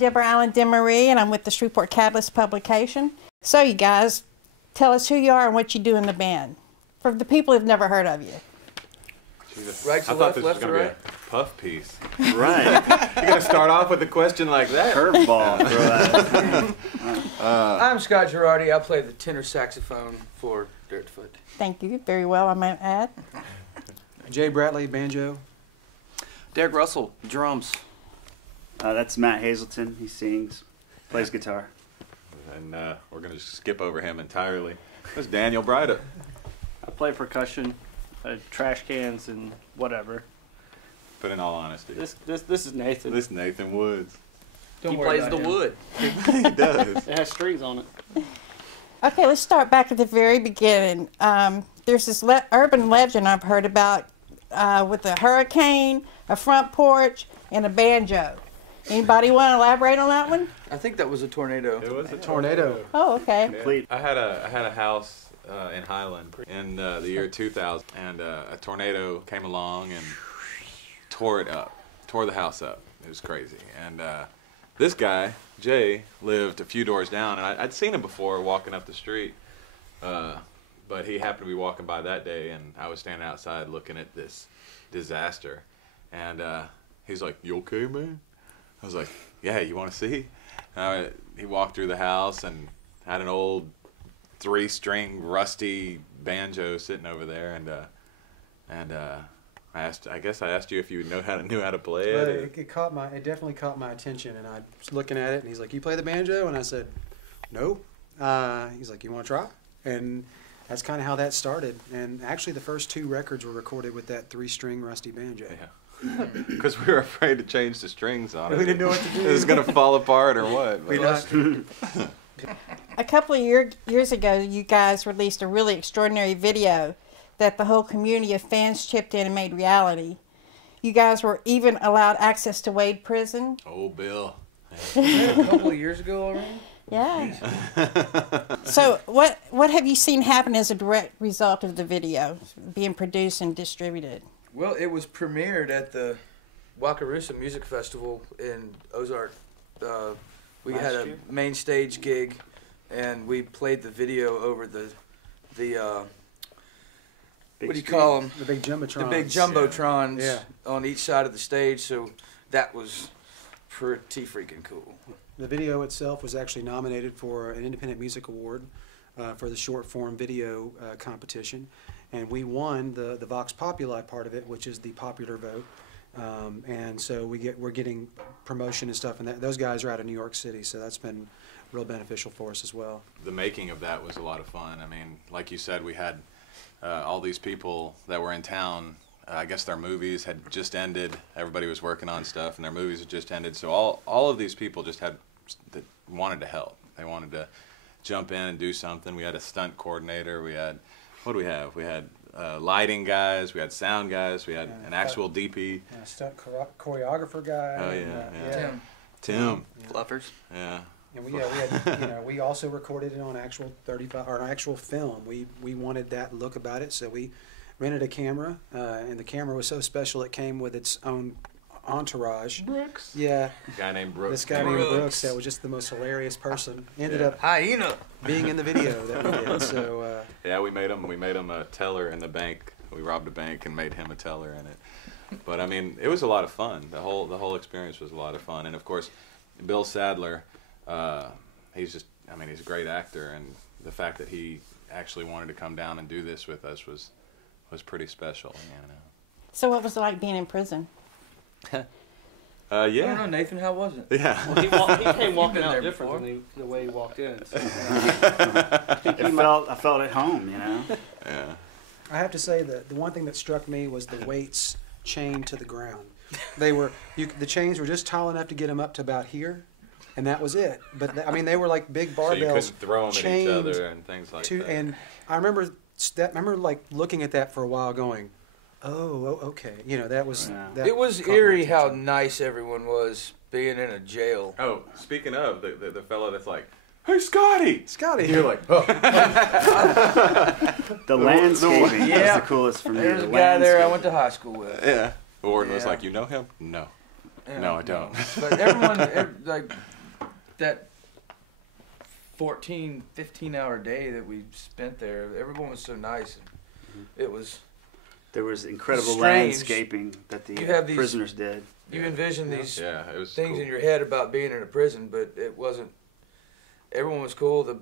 Deborah Allen Demery, and I'm with the Shreveport Catalyst publication. So you guys, tell us who you are and what you do in the band, for the people who've never heard of you. Jesus. Right to I left, thought this left was to going to right. be a puff piece. Right. You're going to start off with a question like that? Curveball. I'm Scott Girardi. I play the tenor saxophone for Dirtfoot. Thank you. Very well, I might add. Jay Bradley, banjo. Derek Russell, drums. That's Matt Hazelton. He sings, plays guitar. And we're going to skip over him entirely. That's Daniel Bryda. I play percussion, trash cans, and whatever. But in all honesty, This is Nathan. this is Nathan Woods. He plays the wood. He does. It has strings on it. Okay, let's start back at the very beginning. There's this urban legend I've heard about with a hurricane, a front porch, and a banjo. Anybody want to elaborate on that one? I think that was a tornado. It was a Tornado. Oh, okay. Complete. I had a house in Highland in the year 2000, and a tornado came along and tore the house up. It was crazy. And this guy, Jay, lived a few doors down, and I'd seen him before walking up the street, but he happened to be walking by that day, and I was standing outside looking at this disaster, and he's like, "You okay, man?" I was like, "Yeah, you want to see?" He walked through the house and had an old 3-string rusty banjo sitting over there, and I guess I asked you if you knew how to play it. It definitely caught my attention, and I was looking at it, and he's like, "You play the banjo?" And I said, "No." He's like, "You want to try?" And that's kind of how that started. And actually, the first 2 records were recorded with that 3-string rusty banjo. Yeah. Because we were afraid to change the strings on it. We didn't know what to do. It was going to fall apart or what. A couple of years ago, you guys released a really extraordinary video that the whole community of fans chipped in and made reality. You guys were even allowed access to Wade Prison. Oh, Bill. A couple of years ago already? Yeah. So what have you seen happen as a direct result of the video being produced and distributed? Well, it was premiered at the Wakarusa Music Festival in Ozark. We had a main stage gig, and we played the video over the what do you call them? The big jumbotrons. The big jumbotrons Yeah. on each side of the stage. So that was pretty freaking cool. The video itself was actually nominated for an Independent Music Award for the short form video competition, and we won the Vox Populi part of it, which is the popular vote. And so we're getting promotion and stuff, and those guys are out of New York City, so that's been real beneficial for us as well. The making of that was a lot of fun. I mean, like you said, we had all these people that were in town. I guess their movies had just ended. Everybody was working on stuff, and their movies had just ended. So all of these people just that wanted to help. They wanted to jump in and do something. We had a stunt coordinator. We had, what do we have? We had lighting guys. We had sound guys. We had an actual DP. Stunt choreographer guy. Oh yeah, Tim. Tim. Fluffers. Yeah. And we had, we also recorded it on actual 35 or an actual film. We wanted that look about it, so we rented a camera, and the camera was so special it came with its own entourage. Brooks. Yeah. A guy named Brooks. This guy named Brooks that was just the most hilarious person. Ended up Hyena. being in the video that we did. So yeah, we made him a teller in the bank. We robbed a bank and made him a teller in it. But I mean, it was a lot of fun. The whole experience was a lot of fun. And of course, Bill Sadler, he's a great actor, and the fact that he actually wanted to come down and do this with us was pretty special, you know. So what was it like being in prison? Yeah. I don't know, Nathan, how was it? Yeah. Well, he came walking out there different than the way he walked in. So. I felt at home, you know. Yeah. I have to say that the one thing that struck me was the weights chained to the ground. The chains were just tall enough to get them up to about here, and that was it. But they were like big barbells. So you couldn't throw them at each chained other and things like that. And I remember like looking at that for a while, going, "Oh, okay." You know, that was. Yeah. That It was caught my eerie how attention. nice everyone was being in a jail. Oh, speaking of the fellow that's like, "Hey, Scotty!" Scotty. You're like, oh. The landscaping Yeah. was the coolest for me. There's the a guy there I landscape. went to high school with. Yeah. The warden was Yeah. like, "You know him?" No. Yeah, No, I don't. But everyone, like, that 14, 15-hour day that we spent there, everyone was so nice. And it was. There was incredible strange. landscaping that the You have these- prisoners did. You envision these Yeah, it was things cool. in your head about being in a prison, but it wasn't. Everyone was cool. The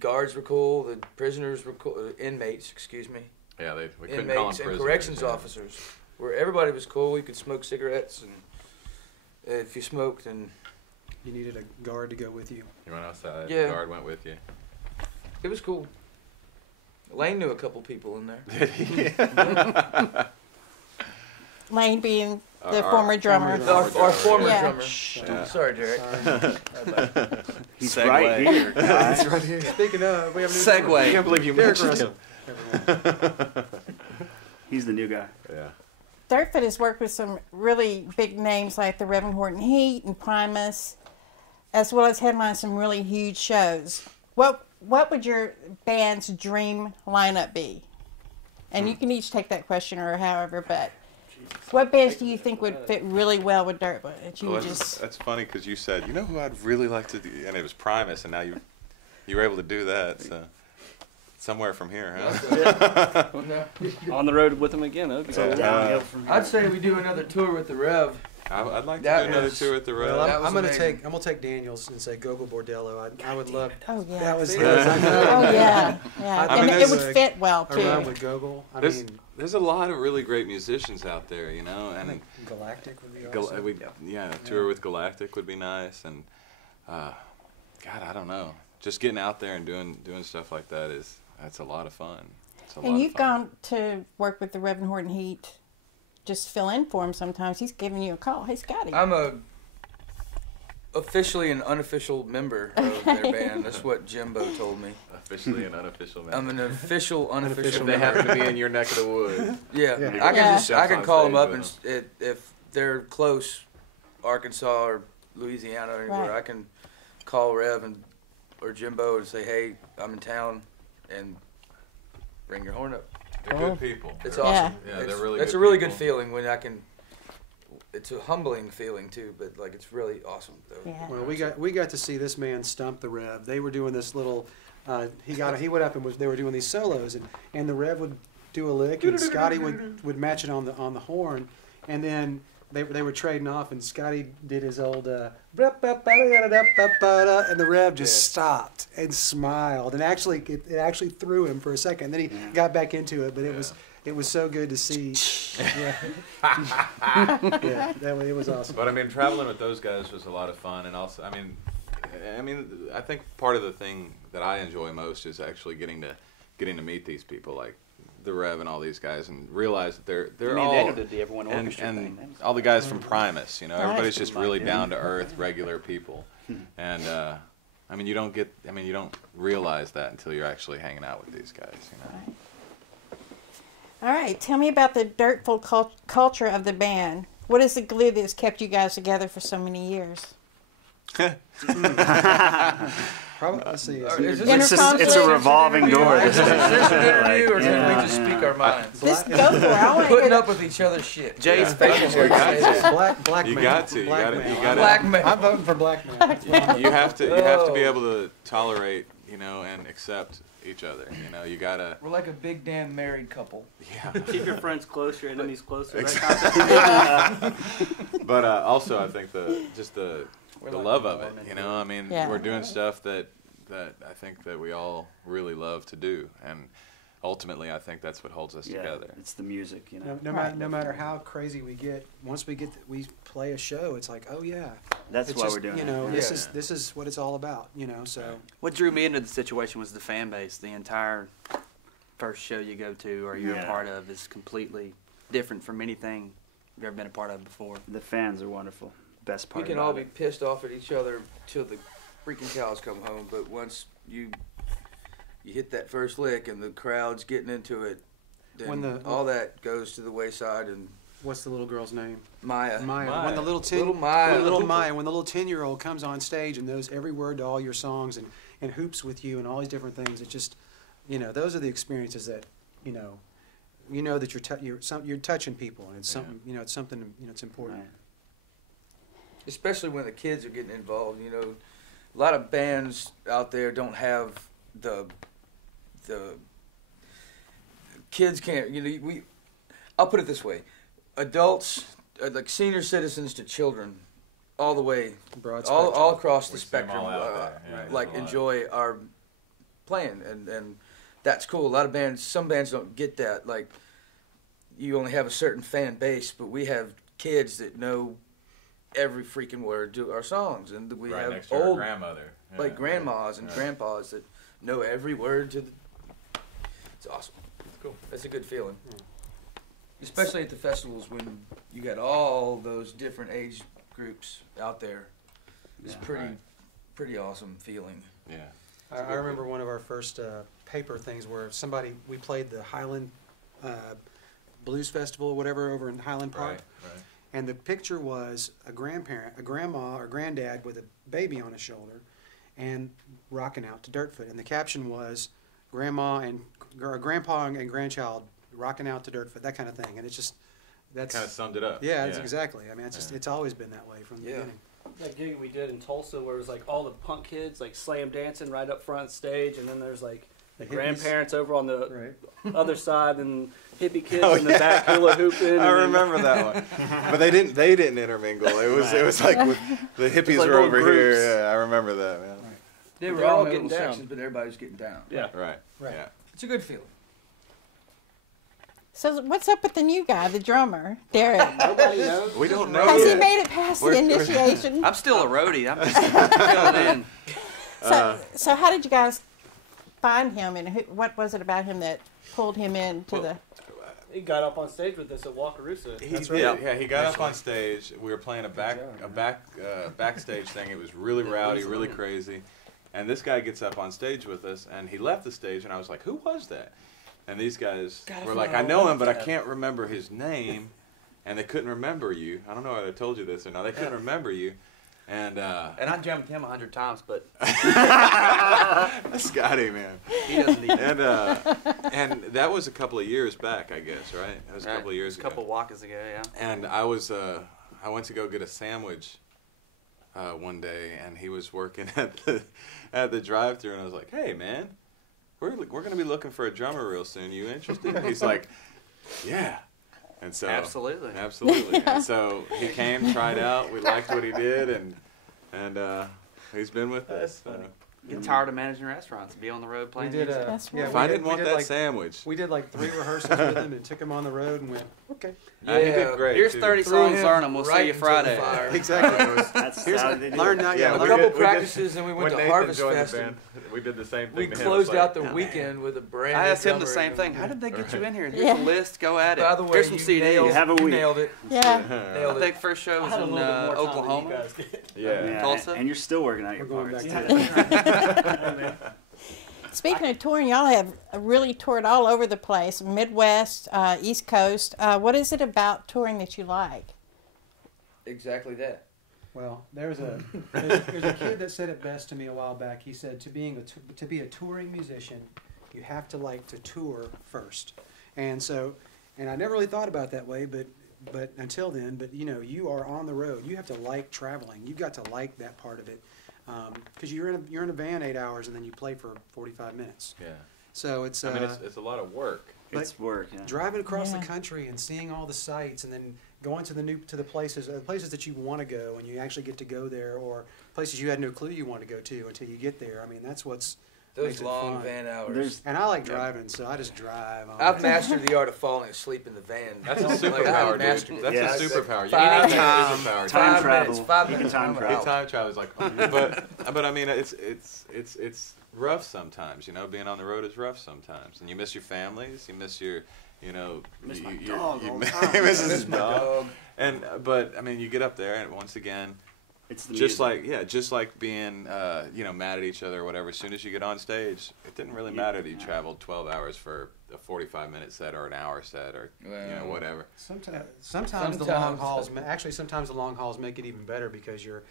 guards were cool. The prisoners were cool. Inmates, excuse me. Yeah, we couldn't call them Inmates and prisoners. corrections yeah. officers, where everybody was cool. You could smoke cigarettes, and if you smoked, and You needed a guard to go with you. You went outside. Yeah. The guard went with you. it was cool. Lane knew a couple people in there. Did he? Lane being the Our- former drummer. Our former Yeah. drummer. Yeah. Sorry, Derek. Sorry. He's Segue. right here, guys. right here. Speaking of, we have a new Segue. I can't believe you Derek mentioned Russell. him. He's the new guy. Yeah. Dirtfoot has worked with some really big names like the Reverend Horton Heat and Primus, as well as headlined some really huge shows. What would your band's dream lineup be? And you can each take that question or however, but what bands do you think would fit really well with Dirtfoot? That you would just That's funny because you said, you know who I'd really like to do, and it was Primus, and now you were able to do that. So somewhere from here, huh? No. On the road with them again. That would be So cool. downhill from here. I'd say we do another tour with the Rev. I'd like to That do another was- tour at the Red. Well, That was I'm gonna amazing. take Daniels and say Gogo Bordello. I would love. oh yeah, That was. See, oh yeah, yeah, I and mean, it there's would a- fit well a run too. with Gogol. I There's mean, there's a lot of really great musicians out there, you know, I and think Galactic would be Gal- awesome. a tour with Galactic would be nice, and God, I don't know, just getting out there and doing stuff like that's a lot of fun. It's a lot And of you've fun. gone to work with the Reverend Horton Heat, just fill in for him sometimes. He's giving you a call. Hey, Scotty. I'm officially an unofficial member of their band. That's what Jimbo told me. Officially an unofficial member. I'm an official, unofficial They member. happen to be in your neck of the woods. Yeah, Yeah. I can Yeah. I can Jump call on them up stage and if they're close, Arkansas or Louisiana or anywhere, Right. I can call Rev or Jimbo and say, hey, I'm in town, and bring your horn up. They're good people. It's They're- awesome. Yeah, it's, they're really It's good a really people. good feeling when I can. It's a humbling feeling too, but like it's really awesome though. Yeah. Well, we got to see this man stump the Rev. They were doing this little. He went up and they were doing these solos, and the Rev would do a lick, and Scotty would match it on the horn, and then they were trading off, and Scotty did his old and the Rev just stopped and smiled, and actually it actually threw him for a second. Then he got back into it, but it was so good to see. Yeah, it was awesome. But I mean, traveling with those guys was a lot of fun, and also, I mean, I think part of the thing that I enjoy most is actually getting to meet these people, like the Rev and all these guys, and realize that they're Me and all Daniel did the Everyone and, Orchestra and thing. That was- all the guys from Primus. You know, Right. everybody's just really Yeah. down to earth, regular people, and I mean, you don't realize that until you're actually hanging out with these guys. You know. All right, tell me about the Dirtfoot culture of the band. What is the glue that's kept you guys together for so many years? Probably, let's see. Is this Inner conflict? It's a revolving door. Is this an interview or Like, can we yeah, just speak our minds? Just go for it. I want to Putting hear up with each other's shit. Jay's Yeah. facial You got to. Black You man. got to. You Black got to. man. You got to. Blackmail. I'm voting for black man. You have to be able to tolerate, you know, and accept each other. You know, you gotta. We're like a big damn married couple. Yeah. Keep your friends close, your enemies closer. But also, I think the We're love like of it. Mormon. You know, I mean, Yeah. we're doing stuff that I think that we all really love to do, and ultimately, I think that's what holds us Yeah, together. it's the music, you know. No matter how crazy we get, once we play a show, it's like, oh yeah, That's it's why just, we're doing you it. know, Yeah. this is what it's all about, you know. So What drew me into the situation was the fan base. The entire first show you go to or you're Yeah. a part of is completely different from anything you've ever been a part of before. The fans are wonderful. Best We part can about all be it. pissed off at each other till the freaking cows come home, but once you hit that first lick and the crowd's getting into it, then all that goes to the wayside. And what's the little girl's name? Maya. Maya. When the little Little Maya. when the little 10-year-old comes on stage and knows every word to all your songs and hoops with you and all these different things, it just, you know, those are the experiences that, you know that you're touching people, and it's something, you know, it's something, you know, it's important. Right. Especially when the kids are getting involved, you know. a lot of bands out there don't have the kids can't. I'll put it this way: adults, like senior citizens to children, all the way, Broad all across the We see 'em spectrum, all out there. Yeah, like a lot. enjoy our playing, and that's cool. A lot of bands, some bands don't get that. Like, you only have a certain fan base, but we have kids that know every freaking word to our songs, and we Right have next to her old, grandmother. like grandmas and grandpas that know every word to the. It's awesome. It's cool. That's a good feeling. Especially at the festivals when you got all those different age groups out there. It's pretty awesome feeling. Yeah. I remember one of our first paper things where we played the Highland Blues Festival or whatever over in Highland Park. Right. And the picture was a grandma or granddad with a baby on his shoulder and rocking out to Dirtfoot. And the caption was grandpa and grandchild rocking out to Dirtfoot, that kind of thing. And it's just, that's Kind of summed it up. yeah, it's exactly. I mean, it's just, it's always been that way from the beginning. That gig we did in Tulsa where it was like all the punk kids like slam dancing right up front stage, and then there's like the hippies. grandparents over on the Right. other side, and hippie kids in the back hula hooping. I remember that one, but they didn't intermingle. It was like with, the hippies like were over little here. groups. Yeah, I remember that, man. They were They're all all in getting little down. sections, but everybody's getting down. Yeah. Right. Right. Yeah. It's a good feeling. So what's up with the new guy, the drummer, Derek? Nobody knows. We don't know Has he yet. made it past the We're- initiation? I'm still a roadie. I'm just filling in. So how did you guys find him, and what was it about him that pulled him into the? He got up on stage with us at Wakarusa. He did. Yeah, he got up on stage. We were playing a backstage thing. It was really rowdy, really crazy. And this guy gets up on stage with us, and he left the stage, and I was like, "Who was that?" And these guys were like, "I know him, but I can't remember his name." And they couldn't remember you. I don't know if I told you this or not. They couldn't remember you. And I jammed him 100 times, but Scotty, man. he doesn't even. And that was a couple of years back, I guess, right? That was a couple of years ago. A couple Wakas ago, yeah. And I went to go get a sandwich one day, and he was working at the drive-thru, and I was like, "Hey, man, we're going to be looking for a drummer real soon. You interested?" And he's like, "Yeah." And so Absolutely. And so he came, tried out. We liked what he did, and he's been with us. Get tired of managing restaurants, be on the road playing music. That's right. If I didn't want that sandwich, We did like 3 rehearsals with him and took him on the road and went, okay. he did great. Here's too. 30 Threw songs, him learn them. We'll right see you into Friday. the fire. Exactly. That's Here's how they do learn it. now. Yeah, A we couple did- we did- practices, and we went when to Nathan Harvest joined the Fest. band, we did the same thing. We to him. closed It was out the like, weekend with a brand. I new asked him the drummer same and- thing. How did they get you in here? Here's Yeah. a list. Go at it. By the way, Here's some you CDs. nailed, Have a you week. nailed it. Yeah. I Nailed think it. first show I was had a in little bit more time than Oklahoma. you guys did. Yeah. Yeah, Tulsa? and you're still working out your We're going parts. back too. Speaking of touring, y'all have really toured all over the place, Midwest, East Coast. What is it about touring that you like? Exactly that. Well, there's a kid that said it best to me a while back. He said, to be a touring musician, you have to like to tour first. And I never really thought about it that way, but until then, you are on the road. You have to like traveling. You've got to like that part of it, because you're in a van 8 hours and then you play for 45 minutes. Yeah. So it's I mean, it's a lot of work. It's work. Yeah. driving across Yeah. the country and seeing all the sights, and then going to the places that you want to go, and you actually get to go there, or places you had no clue you want to go to until you get there. I mean, that's what's makes Those it long fun. van hours. There's And I like driving, so I just drive. I've mastered the art of falling asleep in the van. That's a Like, I superpower, haven't mastered dude. it. That's Yes. a superpower. You Five can have a superpower. time 5 travel. minutes, 5 You can minutes. time I'm travel. out. Time travel is like, but I mean, it's rough sometimes. Being on the road is rough sometimes, and you miss your families. You miss your, Miss my you dog all the miss time. his My dog. dog. And but I mean, you get up there, and once again, it's the just music. like being mad at each other or whatever. As soon as you get on stage, it didn't really matter that you traveled 12 hours for a 45-minute set or an hour set or Well, whatever. Sometimes the long hauls. Actually, sometimes the long hauls make it even better because you're.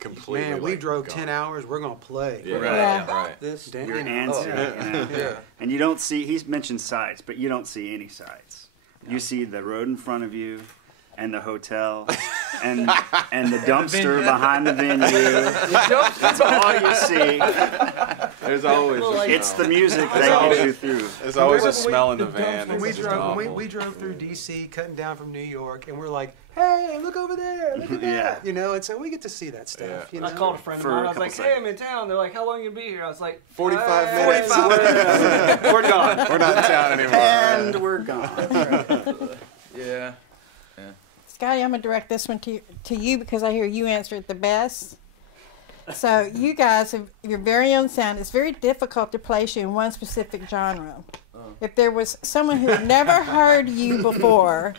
Completely. Man, we like, drove gone. 10 hours. We're gonna play. Yeah, Right. Yeah. right. This. Damn. You're Oh, antsy. Yeah. And you don't see. He's mentioned sights, but you don't see any sights. You see the road in front of you, and the hotel, and the dumpster behind the venue. That's all you see. There's always It's the music that gets you through. There's always a smell in the van. When we drove through D.C. cutting down from New York, and we're like, hey, look over there, look at that. You know, and so we get to see that stuff. Yeah. You know? I called a friend of mine. I was like, hey, I'm in town. They're like, how long you gonna be here? I was like, 45 minutes. 45 minutes. We're gone. We're not in town anymore. And we're gone. Yeah. Scotty, I'm gonna direct this one to you because I hear you answer it the best. So you guys have your very own sound. It's very difficult to place you in one specific genre. If there was someone who had never heard you before,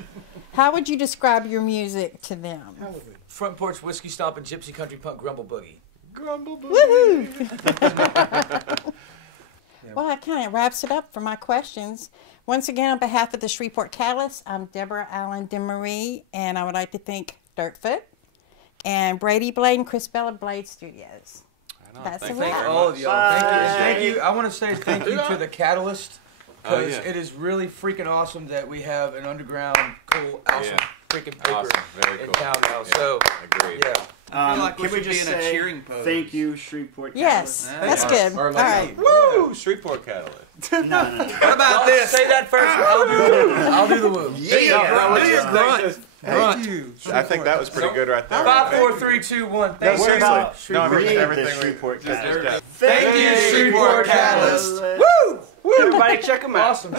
how would you describe your music to them? Front porch whiskey stomping gypsy country punk grumble boogie. Grumble boogie. Woohoo! Well, that kind of wraps it up for my questions. Once again, on behalf of the Shreveport Catalyst, I'm Deborah Allen DeMarie, and I would like to thank Dirtfoot and Brady Blade and Chris Bella Blade Studios. That's a Thank wrap. Thank all of y'all. Thank you. And Bye. thank you. I want to say thank you to the Catalyst because yeah. it is really freaking awesome that we have an underground, cool, awesome freaking paper Awesome. Very in cool. town now. Yeah. So, Agreed. yeah. I feel like we Can we should be just in a say cheering pose. thank you, Shreveport Yes, Catalyst? that's good. Or All like, right. woo! Shreveport Catalyst. No. What about this? Say that first. I'll do the woo. Thank you. I think that was pretty good right there. 5, 4, 3, 2, 1. Thank What you. about No, I mean, Read the everything we Shreveport just Catalyst? did. Thank you, Shreveport Catalyst. Catalyst. Woo! Everybody check them out. Awesome.